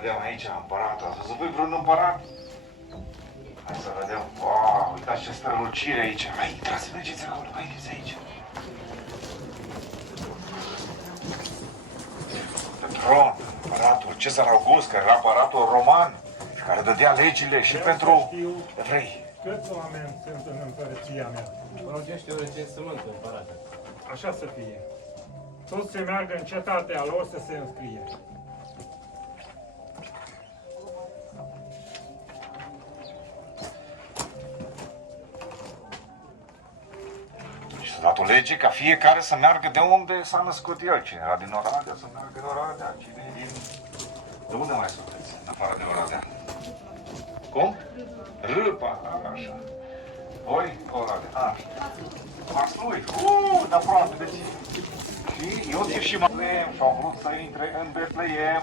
vedem aici împăratul. Ați văzut voi vreun împărat? Hai să vedem. Wow, uitați ce strălucire aici. Hai, intrați, mergeți acolo, haideți aici. Tron, împăratul Cezar August, care era împăratul roman, care dădea legile și pentru evrei. Câți oameni sunt în împărăția mea? Rogește o recensământ, împărate. Așa să fie. Toți se meargă în cetatea lor să se înscrie. Și s-a dat o lege ca fiecare să meargă de unde s-a născut el. Cine era din Oradea să meargă de Oradea. Cine e din... De unde mai sunteți, în afară de Oradea? Cum? Râpa, așa. Voi, Oradea, așa. Vaslui, de aproape de tine. Și Iosif și Maria și-au vrut să intre în Betleem.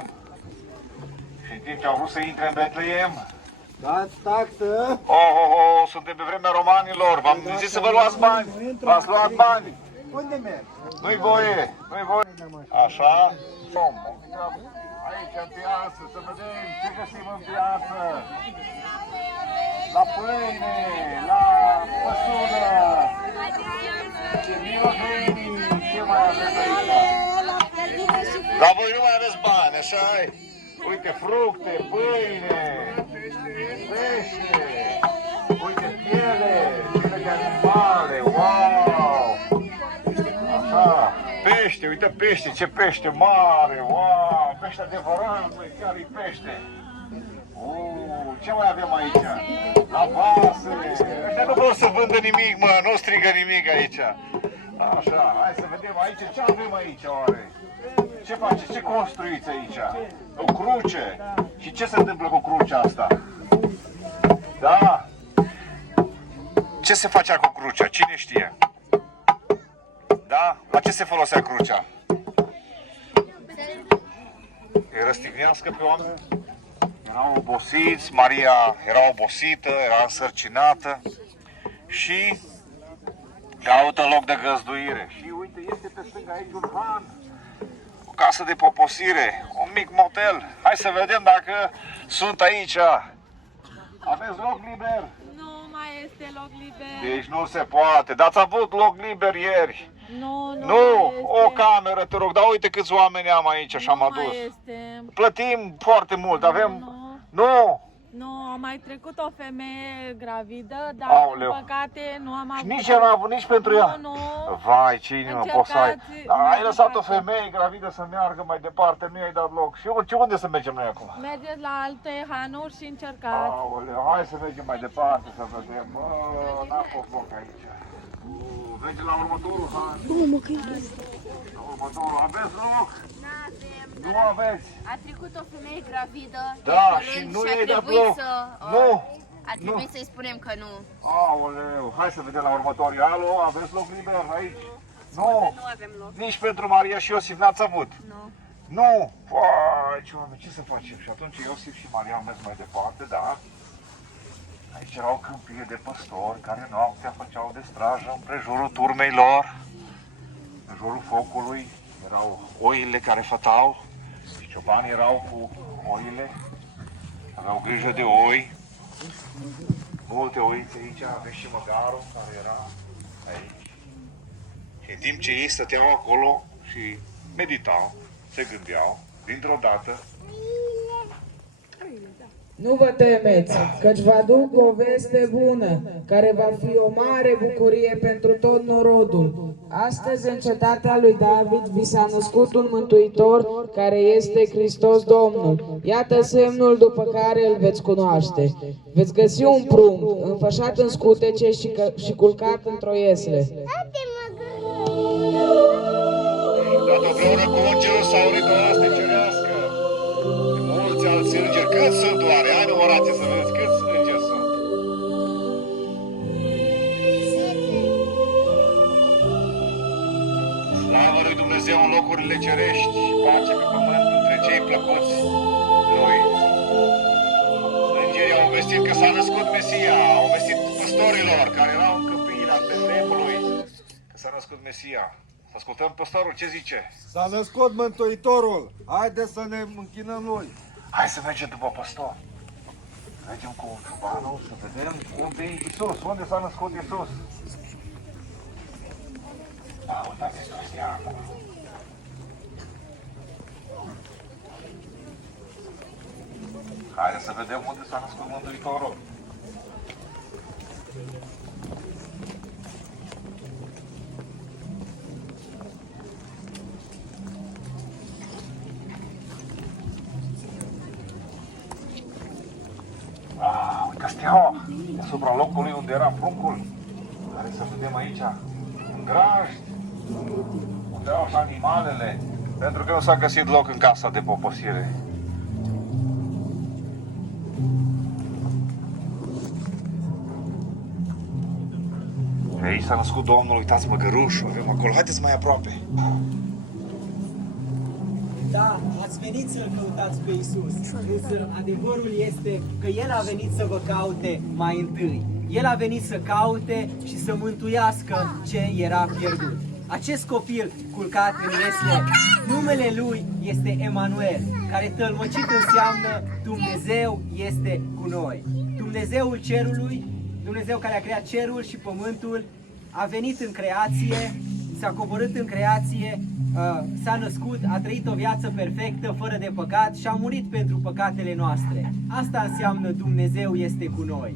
Și în timp ce au vrut să intre în Betleem, Dați taxă! suntem pe vremea romanilor, v-am zis să vă luați bani, v-ați luat bani. Unde mergi? Nu-i voie, nu-i voie. Așa? Aici în piață, să vedem ce găsim în piață. La pâine, la păsură, mirodenii, ce mai aveți aici? Dar voi nu mai aveți bani, așa-i? Uite, fructe, pâine, pește, uite, piele de animale, wow! Așa, pește, uite pește, ce pește mare, wow! Pește adevărat, măi, chiar-i pește. Ce mai avem aici? La vase. Ăștia nu vor să vândă nimic, mă, nu strigă nimic aici. Așa, hai să vedem aici, ce avem aici, oare? Ce faceți? Ce construiți aici? O cruce. Și ce se întâmplă cu crucea asta? Da? Ce se facea cu crucea? Cine știe? Da? La ce se folosea crucea? Îi răstignească pe oameni? Erau obosiți, Maria era obosită, era însărcinată și caută loc de găzduire. Și uite, este pe stânga aici un han, o casă de poposire, un mic motel. Hai să vedem dacă sunt aici. Aveți loc liber? Nu mai este loc liber. Deci nu se poate, dar ați avut loc liber ieri. Nu Nu, mai o este. cameră, te rog, dar uite câți oameni am aici și am Nu adus. mai este. Plătim foarte mult, avem... Nu. Nu! Nu, a mai trecut o femeie gravidă, dar Aoleu. din păcate nu am avut. Și nici ea n-a avut nici pentru ea. Nu. Vai, ce inimă poți să ai. Încercați, Dar ai nu lăsat o face. femeie gravidă să meargă mai departe, nu i-ai dat loc. Și unde să mergem noi acum? Mergeți la alte hanuri și încercați. Aoleu, hai să mergem mai departe să vedem. Bă, n-a fost loc aici. Mergem la următorul han. La următorul, aveți loc? N-avem. Nu aveți. A trecut o femeie gravidă. Da, de și curând nu și i-ai a dat trebuit loc. să... Nu. A trebuit să-i spunem că nu. Aoleu, hai să vedem la următorii. Alo, aveți loc liber aici? Nu. Nu avem loc. Nici pentru Maria și Iosif n-ați avut. Nu. Nu! Vai, ce oameni, ce să facem? Și atunci Iosif și Maria au mers mai departe, da? Aici era o câmpie de păstori care noaptea făceau de strajă împrejurul turmei lor. În jurul focului erau oile care fătau și ciobanii erau cu oile. Aveau grijă de oi. Multe oițe aici, aveți și măgarul care era aici. Și în timp ce ei stăteau acolo și meditau, se gândeau, dintr-o dată, Nu vă temeți, căci vă aduc o veste bună, care va fi o mare bucurie pentru tot norodul. Astăzi, în cetatea lui David, vi s-a născut un mântuitor, care este Hristos Domnul. Iată semnul după care îl veți cunoaște. Veți găsi un prunc, înfășat în scutece și culcat într-o iesle. dat împreună cu îngerul Saurito asta cerească. Mulți alți îngeri, cât sunt oare? Hai numărați să vedeți câți îngeri sunt. Slavă lui Dumnezeu în locurile cerești, pace pe pământ între cei plăcuți lui. Îngerii au vestit că s-a născut Mesia, au vestit păstorilor care erau în câmpiile Betleemului că s-a născut Mesia. Să ascultăm păstorul ce zice. S-a născut Mântuitorul, haideți să ne închinăm lui. Hai să mergem după păstor. Mergem cu ciubanul să vedem unde e Iisus, unde s-a născut Iisus. Da, uitați, Iisus e acolo. Haide să vedem unde s-a născut Mântuitorul. Uite steaua deasupra locului unde era pruncul. Hai să vedem aici un grajd unde au și animalele, pentru că nu s-a găsit loc în casa de poposire. Și aici s-a născut Domnul, uitați măgărușul, avem acolo, haideți mai aproape. Da, ați venit să-L căutați pe Iisus, însă adevărul este că El a venit să vă caute mai întâi. El a venit să caute și să mântuiască ce era pierdut. Acest copil culcat în iesle, numele Lui este Emanuel, care tălmăcit înseamnă Dumnezeu este cu noi. Dumnezeul cerului, Dumnezeu care a creat cerul și pământul, a venit în creație, s-a coborât în creație, s-a născut, a trăit o viață perfectă, fără de păcat și a murit pentru păcatele noastre. Asta înseamnă Dumnezeu este cu noi.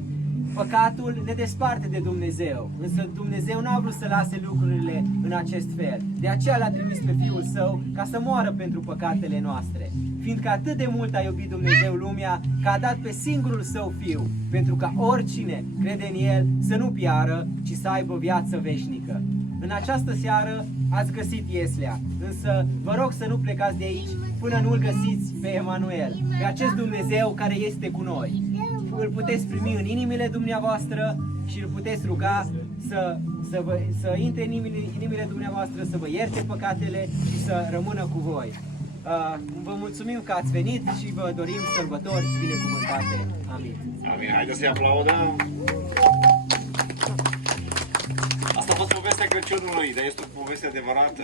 Păcatul ne desparte de Dumnezeu, însă Dumnezeu n-a vrut să lase lucrurile în acest fel. De aceea L-a trimis pe Fiul Său ca să moară pentru păcatele noastre. Fiindcă atât de mult a iubit Dumnezeu lumea, că a dat pe singurul Său Fiu, pentru ca oricine crede în El să nu piară, ci să aibă viață veșnică. În această seară ați găsit ieslea, însă vă rog să nu plecați de aici până nu-L găsiți pe Emanuel, pe acest Dumnezeu care este cu noi. Îl puteți primi în inimile dumneavoastră și îl puteți ruga să intre în inimile dumneavoastră, să vă ierte păcatele și să rămână cu voi. Vă mulțumim că ați venit și vă dorim sărbători binecuvântate. Amin. Amin. Haideți să-i aplaudăm. Asta a fost povestea Crăciunului, dar este o poveste adevărată.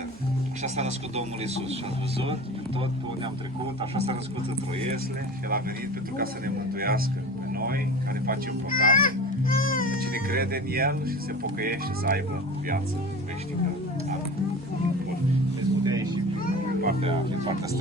Așa s-a născut Domnul Iisus și ați văzut, în tot unde am trecut, așa s-a născut într-o iesle și El a venit pentru ca să ne mântuiască pe noi, care facem păcate. Cine crede în El și se pocăiește să aibă viață veșnică. Amin. Bun. Deci puteai și pe partea asta.